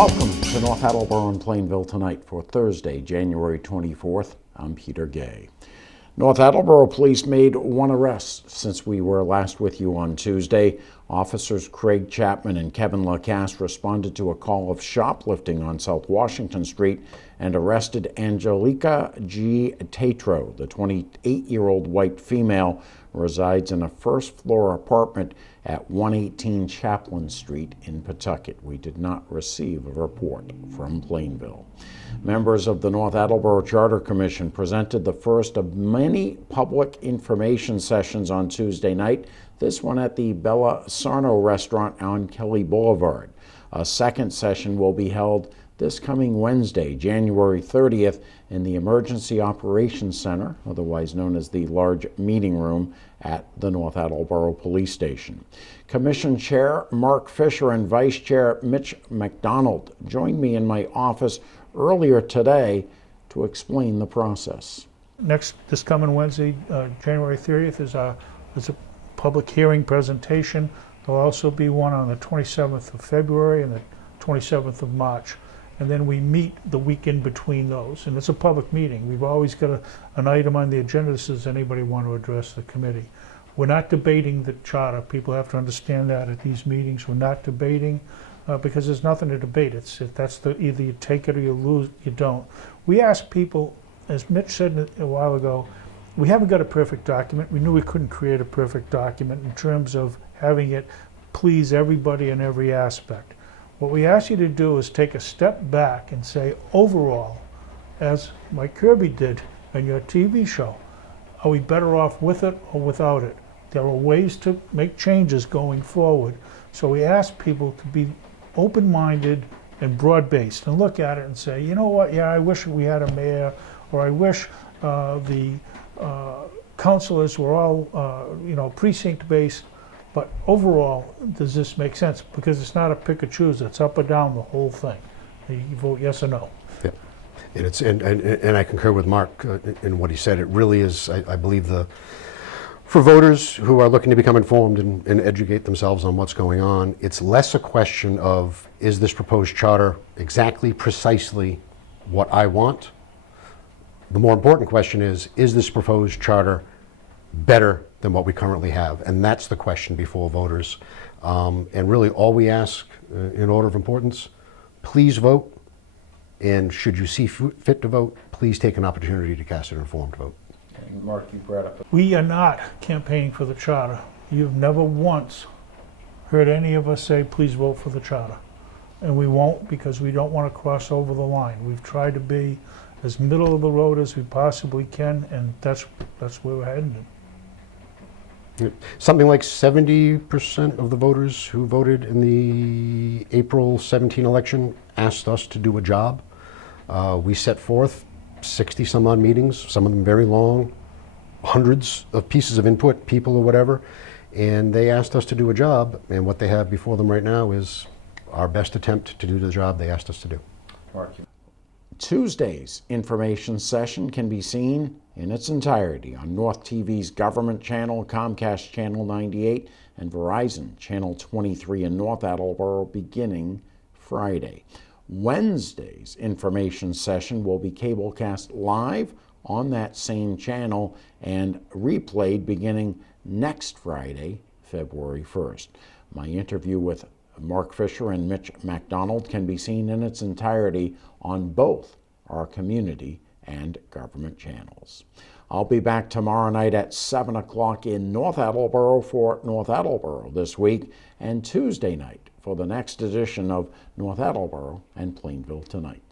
Welcome to North Attleborough and Plainville Tonight for Thursday, January 24th. I'm Peter Gay. North Attleborough Police made one arrest since we were last with you on Tuesday. Officers Craig Chapman and Kevin Lacasse responded to a call of shoplifting on South Washington Street and arrested Angelica G. Tatro. The 28-year-old white female resides in a first-floor apartment at 118 Chaplin Street in Pawtucket. We did not receive a report from Plainville. Members of the North Attleborough Charter Commission presented the first of many public information sessions on Tuesday night, this one at the Bella Sarno restaurant on Kelly Boulevard. A second session will be held this coming Wednesday, January 30th, in the Emergency Operations Center, otherwise known as the Large Meeting Room at the North Attleborough Police Station. Commission Chair Mark Fisher and Vice Chair Mitch McDonald joined me in my office earlier today to explain the process. This coming Wednesday, January 30th, is a public hearing presentation. There'll also be one on the 27th of February and the 27th of March. And then we meet the week in between those. And it's a public meeting. We've always got an item on the agenda that says anybody want to address the committee. We're not debating the charter. People have to understand that at these meetings. We're not debating because there's nothing to debate. Either you take it or you lose, you don't. We ask people, as Mitch said a while ago, we haven't got a perfect document. We knew we couldn't create a perfect document in terms of having it please everybody in every aspect. What we ask you to do is take a step back and say, overall, as Mike Kirby did in your TV show, are we better off with it or without it? There are ways to make changes going forward. So we ask people to be open-minded and broad-based and look at it and say, you know what, yeah, I wish we had a mayor, or I wish the councilors were all, precinct-based. But overall, does this make sense? Because it's not a pick or choose, it's up or down the whole thing. You vote yes or no. Yeah, and I concur with Mark in what he said. It really is, I believe, for voters who are looking to become informed and educate themselves on what's going on, it's less a question of, is this proposed charter exactly, precisely what I want? The more important question is this proposed charter better than what we currently have? And that's the question before voters. And really all we ask in order of importance, please vote. And should you see fit to vote, please take an opportunity to cast an informed vote. And Mark, you brought up. We are not campaigning for the charter. You've never once heard any of us say, please vote for the charter. And we won't, because we don't want to cross over the line. We've tried to be as middle of the road as we possibly can, and that's where we're heading. Something like 70% of the voters who voted in the April 17 election asked us to do a job. We set forth 60 some odd meetings, some of them very long, hundreds of pieces of input, people or whatever, and they asked us to do a job, and what they have before them right now is our best attempt to do the job they asked us to do. Tuesday's information session can be seen in its entirety on North TV's Government Channel, Comcast Channel 98, and Verizon Channel 23 in North Attleborough beginning Friday. Wednesday's information session will be cablecast live on that same channel and replayed beginning next Friday, February 1st. My interview with Mark Fisher and Mitch McDonald can be seen in its entirety on both our community and government channels. I'll be back tomorrow night at 7 o'clock in North Attleborough for North Attleborough This Week, and Tuesday night for the next edition of North Attleborough and Plainville Tonight.